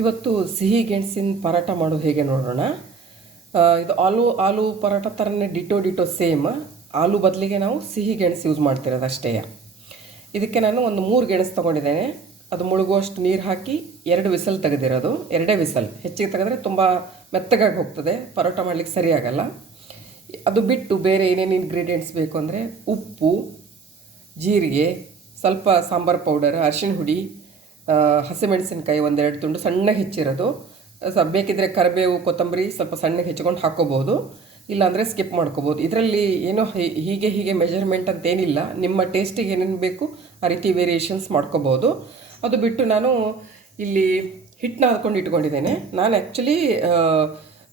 ಇವತ್ತು ಸಿಹಿ ಗೆಣಸಿನ ಪರಾಟ ಮಾಡೋದು ಹೇಗೆ ನೋಡೋಣ? ಇದು ಆಲೂ ಆಲೂ ಪರಾಟ ಥರನೇ ಡಿಟೋ ಡಿಟೋ ಸೇಮ್. ಆಲೂ ಬದಲಿಗೆ ನಾವು ಸಿಹಿ ಗೆಣಸು ಯೂಸ್ ಮಾಡ್ತಿರೋದು ಅಷ್ಟೇ. ಇದಕ್ಕೆ ನಾನು ಒಂದು ಮೂರು ಗೆಣಸು ತೊಗೊಂಡಿದ್ದೇನೆ. ಅದು ಮುಳುಗುವಷ್ಟು ನೀರು ಹಾಕಿ ಎರಡು ವಿಸಲ್ ತೆಗೆದಿರೋದು. ಎರಡೇ ವಿಸಲ್. ಹೆಚ್ಚಿಗೆ ತೆಗೆದ್ರೆ ತುಂಬ ಮೆತ್ತಗಾಗಿ ಹೋಗ್ತದೆ. ಪರೋಟ ಮಾಡಲಿಕ್ಕೆ ಸರಿಯಾಗಲ್ಲ ಅದು ಬಿಟ್ಟು ಬೇರೆ ಏನೇನು ಇನ್ಗ್ರೀಡಿಯೆಂಟ್ಸ್ ಬೇಕು ಅಂದರೆ ಉಪ್ಪು, ಜೀರಿಗೆ, ಸ್ವಲ್ಪ ಸಾಂಬಾರು ಪೌಡರ್ ಅರಿಶಿಣ ಹುಡಿ ಹಸಿಮೆಣಸಿನ್ಕಾಯಿ ಒಂದೆರಡು ತುಂಡು ಸಣ್ಣಗೆ ಹೆಚ್ಚಿರೋದು. ಸ, ಬೇಕಿದ್ರೆ ಕರಿಬೇವು, ಕೊತ್ತಂಬರಿ ಸ್ವಲ್ಪ ಸಣ್ಣಗೆ ಹೆಚ್ಚಿಕೊಂಡು ಹಾಕ್ಕೋಬೋದು ಇಲ್ಲಾಂದರೆ ಸ್ಕಿಪ್ ಮಾಡ್ಕೋಬೋದು ಇದರಲ್ಲಿ ಏನೋ ಹೀಗೆ ಹೀಗೆ ಮೆಜರ್ಮೆಂಟ್ ಅಂತೇನಿಲ್ಲ. ನಿಮ್ಮ ಟೇಸ್ಟಿಗೆ ಏನೇನು ಬೇಕು ಆ ರೀತಿ ವೇರಿಯೇಷನ್ಸ್ ಮಾಡ್ಕೋಬೋದು ಅದು ಬಿಟ್ಟು ನಾನು ಇಲ್ಲಿ ಹಿಟ್ಟನ್ನ ಹಾಕೊಂಡು ಇಟ್ಕೊಂಡಿದ್ದೇನೆ. ನಾನು ಆ್ಯಕ್ಚುಲಿ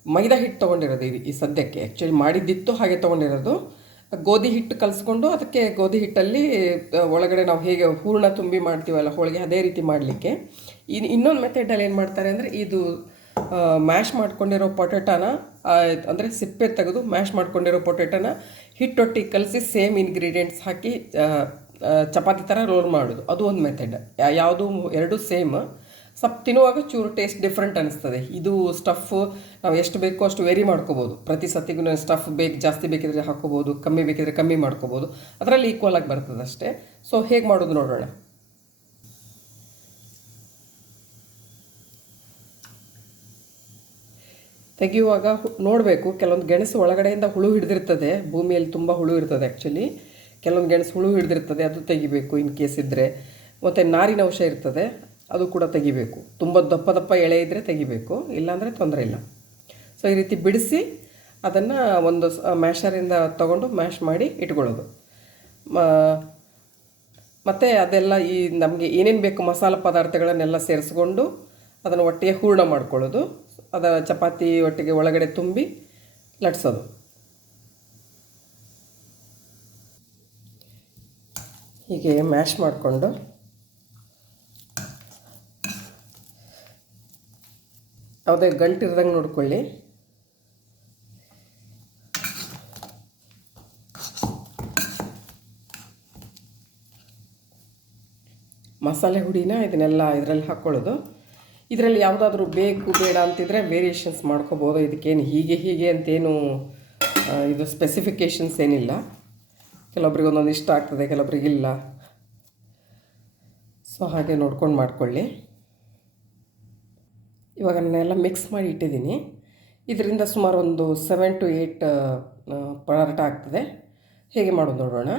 ಮೈದಾ ಹಿಟ್ಟು ತೊಗೊಂಡಿರೋದು ಈ ಸದ್ಯಕ್ಕೆ. ಆ್ಯಕ್ಚುಲಿ ಮಾಡಿದ್ದಿತ್ತು, ಹಾಗೆ ತೊಗೊಂಡಿರೋದು. ಗೋಧಿ ಹಿಟ್ಟು ಕಲಿಸ್ಕೊಂಡು ಅದಕ್ಕೆ ಗೋಧಿ ಹಿಟ್ಟಲ್ಲಿ ಒಳಗಡೆ ನಾವು ಹೇಗೆ ಹೂರ್ಣ ತುಂಬಿ ಮಾಡ್ತೀವಲ್ಲ, ಹೋಳಿಗೆ ಅದೇ ರೀತಿ ಮಾಡಲಿಕ್ಕೆ. ಇನ್ನು ಇನ್ನೊಂದು ಮೆಥಡಲ್ಲಿ ಏನು ಮಾಡ್ತಾರೆ ಅಂದರೆ, ಇದು ಮ್ಯಾಶ್ ಮಾಡ್ಕೊಂಡಿರೋ ಪೊಟೆಟೋನ ಅಂದರೆ ಸಿಪ್ಪೆ ತೆಗೆದು ಮ್ಯಾಶ್ ಮಾಡ್ಕೊಂಡಿರೋ ಪೊಟೆಟೋನ ಹಿಟ್ಟೊಟ್ಟಿಗೆ ಕಲಸಿ ಸೇಮ್ ಇಂಗ್ರೀಡಿಯೆಂಟ್ಸ್ ಹಾಕಿ ಚಪಾತಿ ಥರ ರೋಲ್ ಮಾಡೋದು. ಅದು ಒಂದು ಮೆಥಡ್ ಯಾವುದು ಎರಡು ಸೇಮ್ ಸ್ವಲ್ಪ ತಿನ್ನುವಾಗ ಚೂರು ಟೇಸ್ಟ್ ಡಿಫ್ರೆಂಟ್ ಅನಿಸ್ತದೆ. ಇದು ಸ್ಟಫ್ ನಾವು ಎಷ್ಟು ಬೇಕೋ ಅಷ್ಟು ವೆರಿ ಮಾಡ್ಕೋಬೋದು. ಪ್ರತಿ ಸತಿಗೂ ಸ್ಟಫ್ ಬೇಕು, ಜಾಸ್ತಿ ಬೇಕಿದ್ರೆ ಹಾಕೋಬೋದು, ಕಮ್ಮಿ ಬೇಕಿದ್ರೆ ಕಮ್ಮಿ ಮಾಡ್ಕೋಬೋದು. ಅದರಲ್ಲಿ ಈಕ್ವಲ್ ಆಗಿ ಬರ್ತದೆ ಅಷ್ಟೇ. ಸೊ ಹೇಗೆ ಮಾಡೋದು ನೋಡೋಣ. ತೆಗೆಯುವಾಗ ನೋಡಬೇಕು. ಕೆಲವೊಂದು ಗೆಣಸು ಒಳಗಡೆಯಿಂದ ಹುಳು ಹಿಡಿದಿರ್ತದೆ. ಭೂಮಿಯಲ್ಲಿ ತುಂಬ ಹುಳು ಇರ್ತದೆ ಆ್ಯಕ್ಚುಲಿ ಕೆಲವೊಂದು ಗೆಣಸು ಹುಳು ಹಿಡಿದಿರ್ತದೆ, ಅದು ತೆಗಿಬೇಕು ಇನ್ ಕೇಸ್ ಇದ್ದರೆ ಮತ್ತು ನಾರಿನ ಅಂಶ ಇರ್ತದೆ. ಅದು ಕೂಡ ತೆಗಿಬೇಕು. ತುಂಬ ದಪ್ಪ ದಪ್ಪ ಎಳೆ ಇದ್ದರೆ ತೆಗಿಬೇಕು, ಇಲ್ಲಾಂದರೆ ತೊಂದರೆ ಇಲ್ಲ. ಸೊ ಈ ರೀತಿ ಬಿಡಿಸಿ ಅದನ್ನು ಒಂದು ಮ್ಯಾಶರಿಂದ ತಗೊಂಡು ಮ್ಯಾಶ್ ಮಾಡಿ ಇಟ್ಕೊಳ್ಳೋದು. ಮತ್ತು ಅದೆಲ್ಲ ಈ ನಮಗೆ ಏನೇನು ಬೇಕು ಮಸಾಲೆ ಪದಾರ್ಥಗಳನ್ನೆಲ್ಲ ಸೇರಿಸ್ಕೊಂಡು ಅದನ್ನು ಒಟ್ಟಿಗೆ ಹೂರ್ಣ ಮಾಡ್ಕೊಳ್ಳೋದು. ಅದರ ಚಪಾತಿ ಒಟ್ಟಿಗೆ ಒಳಗಡೆ ತುಂಬಿ ಲಟ್ಸೋದು. ಹೀಗೆ ಮ್ಯಾಶ್ ಮಾಡಿಕೊಂಡು ಯಾವುದೇ ಗಂಟಿರ್ದಂಗೆ ನೋಡ್ಕೊಳ್ಳಿ. ಮಸಾಲೆ ಹುಡಿನ ಇದನ್ನೆಲ್ಲ ಇದರಲ್ಲಿ ಹಾಕ್ಕೊಳ್ಳೋದು ಇದರಲ್ಲಿ ಯಾವುದಾದ್ರೂ ಬೇಕು, ಬೇಡ ಅಂತಿದ್ರೆ ವೇರಿಯೇಷನ್ಸ್ ಮಾಡ್ಕೋಬೋದು. ಇದಕ್ಕೇನು ಹೀಗೆ ಹೀಗೆ ಅಂತೇನು ಇದು ಸ್ಪೆಸಿಫಿಕೇಷನ್ಸ್ ಏನಿಲ್ಲ. ಕೆಲವೊಬ್ರಿಗೆ ಒಂದೊಂದು ಇಷ್ಟ ಆಗ್ತದೆ, ಕೆಲವೊಬ್ರಿಗೆ ಇಲ್ಲ. ಸೊ ಹಾಗೆ ನೋಡ್ಕೊಂಡು ಮಾಡ್ಕೊಳ್ಳಿ. ಇವಾಗ ನಾನೆಲ್ಲ ಮಿಕ್ಸ್ ಮಾಡಿ ಇಟ್ಟಿದ್ದೀನಿ. ಇದರಿಂದ ಸುಮಾರು ಒಂದು ಸೆವೆನ್ ಟು ಏಯ್ಟ್ ಪರಾಟ ಆಗ್ತದೆ. ಹೇಗೆ ಮಾಡೋದು ನೋಡೋಣ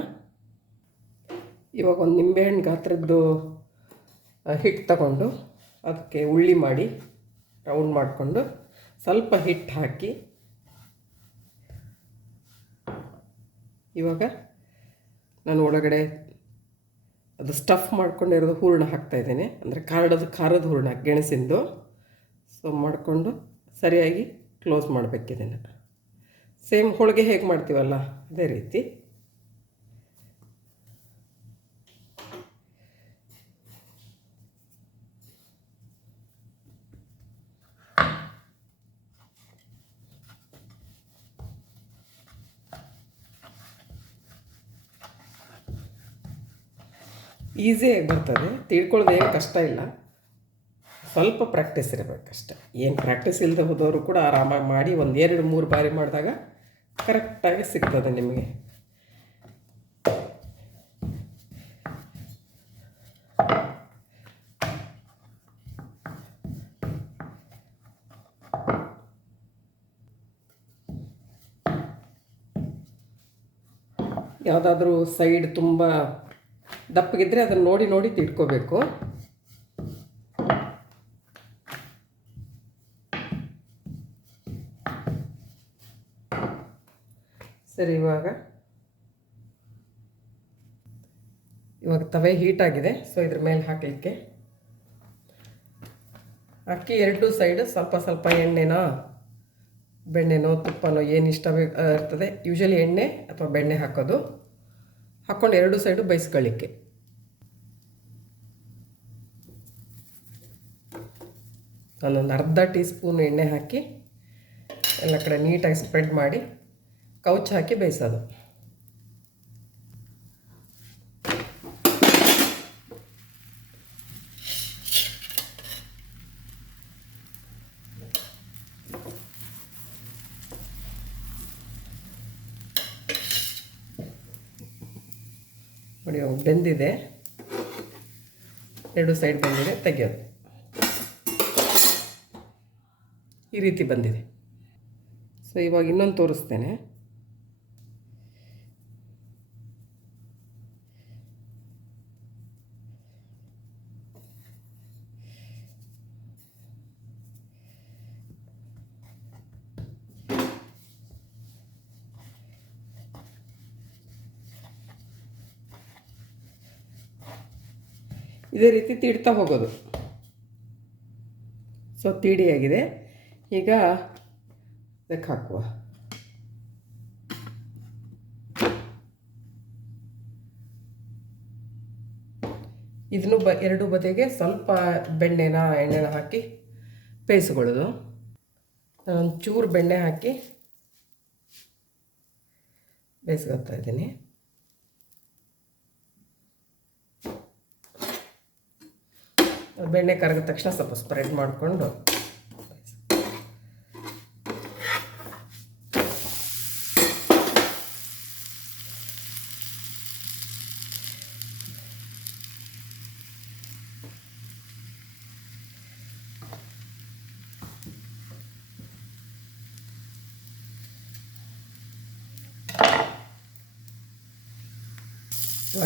ಇವಾಗ ಒಂದು ನಿಂಬೆಹಣ್ಣು ಗಾತ್ರದ್ದು ಹಿಟ್ಟು ತಗೊಂಡು ಅದಕ್ಕೆ ಉಳ್ಳಿ ಮಾಡಿ ರೌಂಡ್ ಮಾಡಿಕೊಂಡು ಸ್ವಲ್ಪ ಹಿಟ್ಟು ಹಾಕಿ ಇವಾಗ ನಾನು ಒಳಗಡೆ ಅದು ಸ್ಟಫ್ ಮಾಡ್ಕೊಂಡಿರೋದು ಹೂರಣ ಹಾಕ್ತಾಯಿದ್ದೀನಿ ಅಂದರೆ ಖಾರದ ಖಾರದ ಹೂರಣ, ಗೆಣಸಿಂದು. ಸೊ ಮಾಡಿಕೊಂಡು ಸರಿಯಾಗಿ ಕ್ಲೋಸ್ ಮಾಡಬೇಕಿದನ್ನು ಸೇಮ್ ಹೋಳಿಗೆ ಹೇಗೆ ಮಾಡ್ತೀವಲ್ಲ, ಅದೇ ರೀತಿ. ಈಸಿಯಾಗಿ ಬರ್ತದೆ. ತಿಳ್ಕೊಳ್ಳೋದು ಕಷ್ಟ ಇಲ್ಲ. ಸ್ವಲ್ಪ ಪ್ರಾಕ್ಟೀಸ್ ಇರಬೇಕಷ್ಟೆ. ಏನು ಪ್ರಾಕ್ಟೀಸ್ ಇಲ್ಲದೆ ಹೋದವರು ಕೂಡ ಆರಾಮಾಗಿ ಮಾಡಿ ಒಂದು ಎರಡು, ಮೂರು ಬಾರಿ ಮಾಡಿದಾಗ ಕರೆಕ್ಟಾಗಿ ಸಿಗ್ತದೆ ನಿಮಗೆ. ಯಾವುದಾದ್ರೂ ಸೈಡ್ ತುಂಬ ದಪ್ಪಗಿದ್ರೆ ಅದನ್ನು ನೋಡಿ ನೋಡಿ ತಿಡ್ಕೋಬೇಕು ಇವಾಗ. ಇವಾಗ ತವೆ ಹೀಟ್ ಆಗಿದೆ ಸೊ ಇದ್ರ ಮೇಲೆ ಹಾಕಲಿಕ್ಕೆ. ಅಕ್ಕಿ ಎರಡು ಸೈಡ್ ಸ್ವಲ್ಪ ಸ್ವಲ್ಪ ಎಣ್ಣೆನೋ, ಬೆಣ್ಣೆನೋ, ತುಪ್ಪನೋ ಏನು ಇಷ್ಟ ಇರ್ತದೆ. ಯೂಶಲಿ ಎಣ್ಣೆ ಅಥವಾ ಬೆಣ್ಣೆ ಹಾಕೋದು. ಹಾಕ್ಕೊಂಡು ಎರಡು ಸೈಡು ಬೇಯಿಸ್ಕೊಳ್ಳಿಕ್ಕೆ. ನಾನೊಂದು ಅರ್ಧ ಟೀ ಸ್ಪೂನ್ ಎಣ್ಣೆ ಹಾಕಿ ಎಲ್ಲ ಕಡೆ ನೀಟಾಗಿ ಸ್ಪ್ರೆಡ್ ಮಾಡಿ ಕೌಚ್ ಹಾಕಿ ಬೇಯಿಸೋದು. ನೋಡಿ ಬೆಂದಿದೆ. ಎರಡು ಸೈಡ್ ಬಂದಿದೆ, ತೆಗೆಯೋದು. ಈ ರೀತಿ ಬಂದಿದೆ. ಸೊ ಇವಾಗ ಇನ್ನೊಂದು ತೋರಿಸ್ತೇನೆ. ಇದೇ ರೀತಿ ತೀಡ್ತಾ ಹೋಗೋದು. ಸೊ ತೀಡಿಯಾಗಿದೆ ಈಗ ಲೆಕ್ಕ ಹಾಕುವ. ಇದನ್ನು ಬ, ಎರಡು ಬದಿಗೆ ಸ್ವಲ್ಪ ಬೆಣ್ಣೆನ, ಎಣ್ಣೆನ ಹಾಕಿ ಬೇಯಿಸ್ಕೊಳ್ಳೋದು. ಚೂರು ಬೆಣ್ಣೆ ಹಾಕಿ ಬೇಯಿಸ್ಕೊತಾ ಇದ್ದೀನಿ. ಬೆಣ್ಣೆ ಕರಗಿದ ತಕ್ಷಣ ಸ್ವಲ್ಪ ಸ್ಪ್ರೆಡ್ ಮಾಡಿಕೊಂಡು.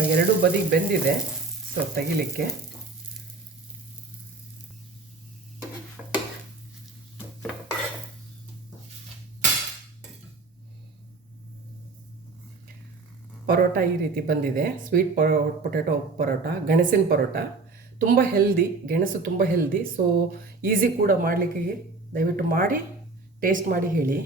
ಎರಡು ಬದಿಗೆ ಬೆಂದಿದೆ ಸೊ ತೆಗಿಲಿಕ್ಕೆ. ಪರೋಟ ಈ ರೀತಿ ಬಂದಿದೆ. ಸ್ವೀಟ್ ಪರೋ ಪೊಟ್ಯಾಟೊ ಪರೋಟ, ಗೆಣಸಿನ ಪರೋಟ. ತುಂಬ ಹೆಲ್ದಿ ಗೆಣಸು ತುಂಬ ಹೆಲ್ದಿ ಸೊ ಈಸಿ ಕೂಡ ಮಾಡಲಿಕ್ಕೆ ದಯವಿಟ್ಟು ಮಾಡಿ ಟೇಸ್ಟ್ ಮಾಡಿ ಹೇಳಿ.